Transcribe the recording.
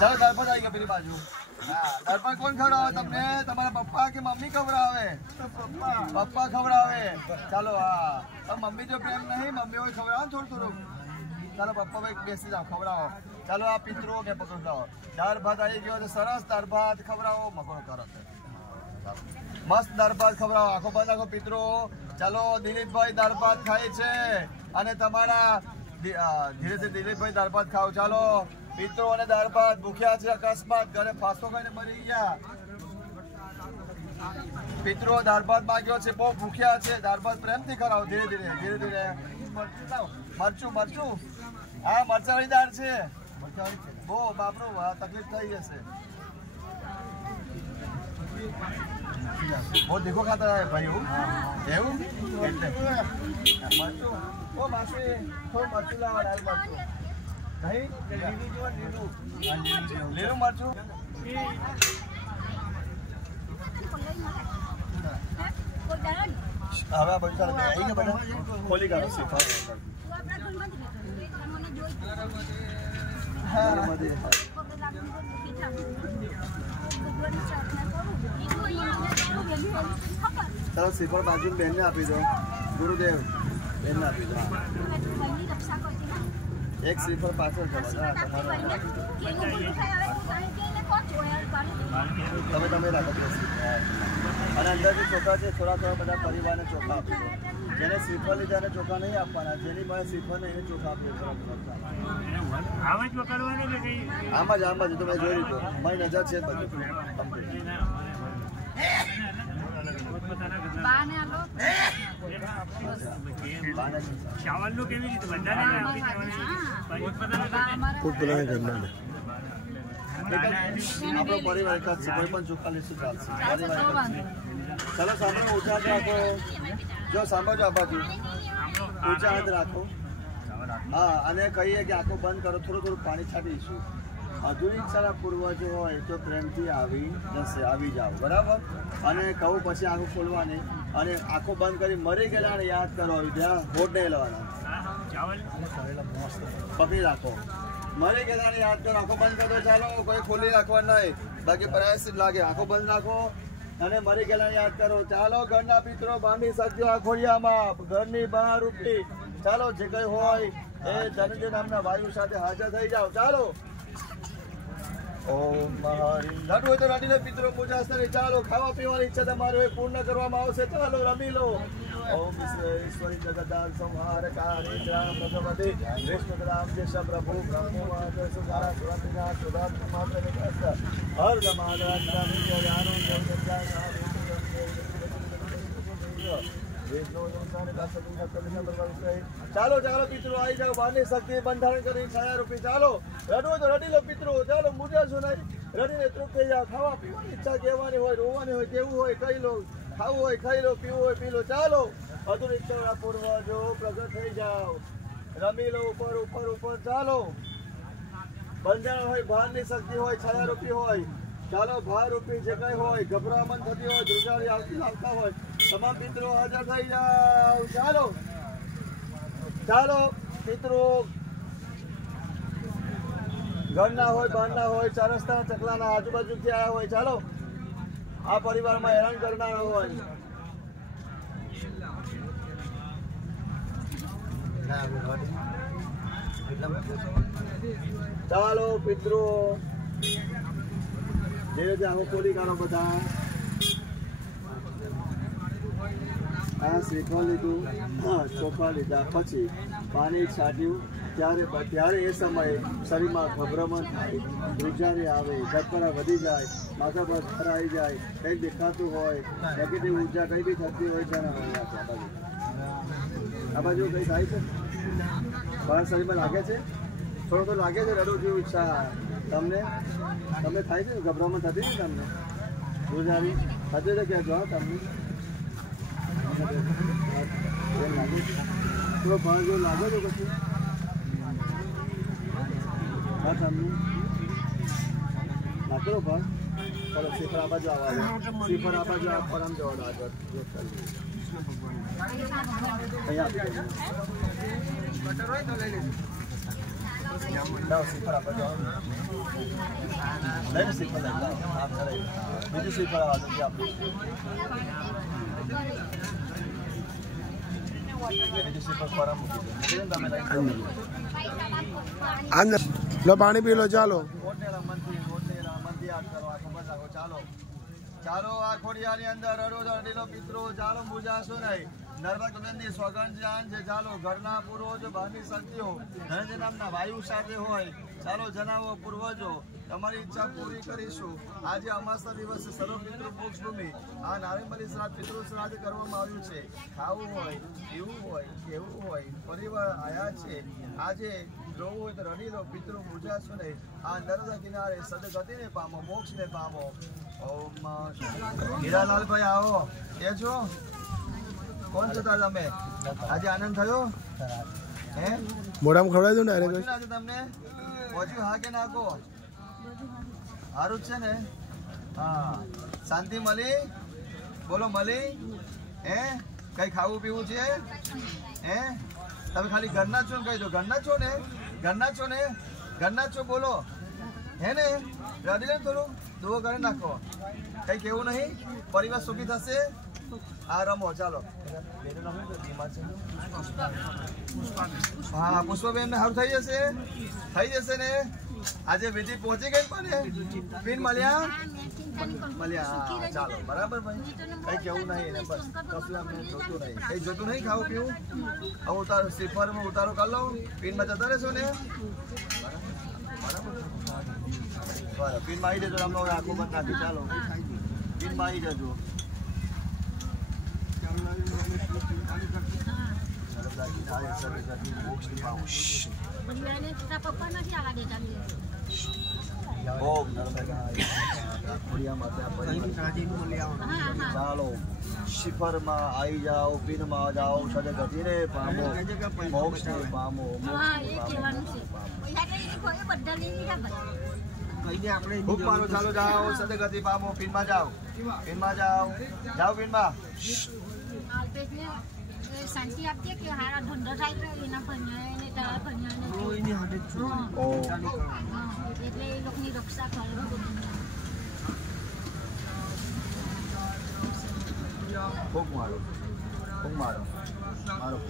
ચાલો દર્પણ આવી ગયા પેલી બાજુ. હા દર્પણ કોણ ખવડાવે તમને? તમારા પપ્પા કે મમ્મી ખવડાવે? પપ્પા ખવડાવે. ચાલો હા મમ્મી જો પ્રેમ નહીં મમ્મી હોય ખવડાવો થોડું થોડું. ચાલો પપ્પા ભાઈ બેસી જાઓ ખવડાવો. ચાલો આ પિતરો કે પકડો. દાળ ભાત આવી ગયો છે સરસ. દાળ ભાત ખવડાવો મકોડો કરો મસ્ત. દાળ ભાત ખવડાવો આખો બંધ આખો પિતરો. ચાલો દિલીપભાઈ દાળ ભાત ખાય છે અને તમારા ધીરે ધીરે દિલીપભાઈ દાળ ભાત ખાઓ. ચાલો પિતરો અને દાળ ભાત ભૂખ્યા છે અકસ્માત ઘરે ફાંસો ખાઈને મરી ગયા. પિતરો દાળ ભાત માંગ્યો છે બહુ ભૂખ્યા છે. દાળ ભાત પ્રેમથી ખવડાવો ધીરે ધીરે ધીરે ધીરે. મરચું મરચું હા મરચાવાળી દાળ છે બહુ બાપરો તકલીફ થઈ જશે. બહુ દીખો ખાતા ભાઈ એવું એટલે મરચું ઓ માસી થોડું મરચું લાવો. દાળ મરચું નહીં લીલું મરચું. હવે આ બધું આવી ગયા બધા ખોલી કાઢો શ્રીફળ. ચાલો શ્રીફળ બાજુ બેનને આપી દો. ગુરુદેવ બેનને આપી દો. એક શ્રીફળ પાછળ તમે રાખો. અને અંદરથી ચોખા છે થોડા થોડા બધા પરિવારને ચોખા આપી દો. જેને શ્રીફળ લીધા એને ચોખા નહીં આપવાના. જેની પાસે શ્રીફળ નહીં એને ચોખા આપી દો. આમ જ તમે જોઈ લીધો મારી નજર છે બધું. આપણો પરિવાર એક જ છે. કોઈ પણ ચોખા લીધું ચાલશે. ચાલો સાંભળો ઊંચા હાથ રાખો. જો સાંભળજો આ બાજુ ઊંચા હાથ રાખો. હા અને કહીએ કે આંખો બંધ કરો. થોડું થોડું પાણી છાંટી દઈશું. આધુનિક સારા પૂર્વજો હોય તો પ્રેમથી આવી જશે. આવી જાઓ બરાબર. અને કહું પછી આંખો ખોલવાની અને આંખો બંધ કરી મરી ગયેલા યાદ કરો. ત્યાં હોટ નહીં લેવાના. પકડી રાખો. મરી ગયેલા યાદ કરો. આંખો બંધ કરો. ચાલો કોઈ ખોલી રાખવા નહીં બાકી પ્રયાસ લાગે. આંખો બંધ રાખો અને મરી ગયેલા યાદ કરો. ચાલો ઘરના પિતરો બાંધી શકજો આ ખોડિયામાં. ઘરની બહાર ઉપડી ચાલો જે કઈ હોય એ ધનંજય નામના વાયુ સાથે હાજર થઈ જાઓ. ચાલો ઓમ મહારી લડવું હોય તો રડીને પિતરો પૂજા સ્થળે. ચાલો ખાવા પીવાની ઈચ્છા તમારી હોય પૂર્ણ કરવામાં આવશે. ચાલો રમી લો. ઓમ ઈશ્વરી જગદાર સંહારકારી રામ ભગવતી વિષ્ણુ રામ જે પ્રભુ બ્રહ્મો સુધારા સુરંતિના સુધાર માત્ર નિકસ્ત હર ગમાદા રામ જ્ઞાનો ચાલો ચાલો પિતરો આવી જાઓ. બહારની શક્તિ બંધારણ કરી છાયારૂપી. ચાલો રડવું તો રડી લો પિતરો. ચાલો મુજાશો નહીં. રડીને તૃપ્ત થઈ જાઓ. ખાવા પીવાની ઈચ્છા કહેવાની હોય રોવાની હોય કેવું હોય કહી લો. ખાવું હોય ખાઈ લો પીવું હોય પી લો. ચાલો આધુનિક પૂર્વજો પ્રગટ થઈ જાઓ. રમી લો ઉપર ઉપર ઉપર. ચાલો બંધારણ હોય બહારની શક્તિ હોય છાયારૂપી હોય. ચાલો ભારરૂપી જે કઈ હોય ગભરામણ થતી હોય ધ્રુજારી આવતા હોય તમામ પિતરો હાજર થઈ જાઓ. ચાલો ચાલો પિતરો ઘરના હોય બહારના હોય ચાર રસ્તા ચકલાના આજુબાજુથી આવ્યા હોય. ચાલો આ પરિવારમાં હેરાન કરનારા હોય. ચાલો પિતરો ધીરે ધીરે આખો ખોલી કાઢો. બધા આ શ્રીફળ લીધું ચોખા લીધા પછી પાણી છાંટ્યું ત્યારે એ સમયે શરીરમાં ગભરામણ થાય ધ્રુજારી આવે ધબકારા વધી જાય માથા પર ભાર આવી જાય કંઈ દેખાતું હોય નેગેટિવ ઉર્જા કંઈ બી થતી હોય ત્યારે આ બાજુ કંઈ થાય છે બહાર શરીરમાં લાગે છે થોડું તો લાગે છે રડવું જેવું ઈચ્છા તમને થાય છે ગભરામણ થતી છે તમને ધ્રુજારી થતી છે ક્યાં જો તમને લાગે થોડો ભાર જેવું લાગે છે પછી હા તમને નાખો ભાર. ચાલો શ્રીફળ આ બાજુ આવવા શ્રીફળ આ બાજુ પરમ જવાનું આગળ અહીંયા લાવો શ્રીફળ આપણે જવાનું લઈને શ્રીફળ લઈ લાવો આપ લઈ બીજું શ્રીફળ આવવા દો આપણે બીજું શ્રીફળ પર મૂકી દો તમે લો પાણી પી લો ચાલો ચાલો ચાલો આ ખોડિયાની અંદર અડીલો પિતરો ચાલો મૂજાશો નહીં નર્મદ કુંડની સોગંદ જાન છે ચાલો ઘરના પૂર્વજો બહારની શક્તિઓ ધનંજય નામના વાયુ સાથે હોય ચાલો જણાવો પૂર્વજો તમારી ઈચ્છા પૂરી કરીશું આજે અમાસના દિવસે સર્વ પિતૃ મોક્ષ ભૂમિ આ નારીમલી શ્રાદ્ધ પિતૃ શ્રાદ્ધ કરવામાં આવ્યું છે ખાવું હોય પીવું હોય કેવું હોય પરિવાર આયા છે આજે રોવું હોય તો રડી લો પિતૃ મૂજાશો નહીં આ નર્મદા કિનારે સદગતિને પામો મોક્ષને પામો ઓમ હીરાલાલભાઈ આવો કે છો કોણ છો તમે આજે આનંદ થયો હે મોઢામાં ખવડાવી દો ને અરે આજે તમને પહોંચ્યું હા કે નાખો સારું છે ને હા શાંતિ મળી બોલો મળી હે કઈ ખાવું પીવું છે હે તમે ખાલી ઘરના છો ને કહી દો ઘરના છો ને ઘરના છો ને ઘરના છો બોલો હે ને રડી લે થોડું દુઓ કરી નાખો કઈ કેવું નહીં પરિવાર સુખી થશે આ રમો ચાલો હા પુષ્પાબેન સારું થઈ જશે ને આજે વિધિ પહોંચી ગઈ પણ પીન મળ્યા હા ચાલો બરાબર ભાઈ કઈ કેવું નહીં ને બસ કશું અમને જોતું નહીં કઈ જોતું નહીં ખાવું પીવું હવે ઉતારો શ્રીફળમાં ઉતારો કરી લઉં પીનમાં જતા રહેશો ને બરાબર પીનમાં આવી જજો અમને આખું બંધ નાખી ચાલો પીનમાં આવી જજો ચાલો શિખરમાં આવી જાઓ પીનમાં જાઓ સદગતિને પામો મોક્ષને પામો ખૂબ મારો ચાલો જાઓ સદગતિ પામો પીનમાં જાઓ જાઓ પીનમાં શાંતિ આપજે કે હારા ધંધો થાય તો એના ભણ્યા તારા ભણ્યા એટલે એ લોકોની રક્ષા કરે ખૂબ મારો મારો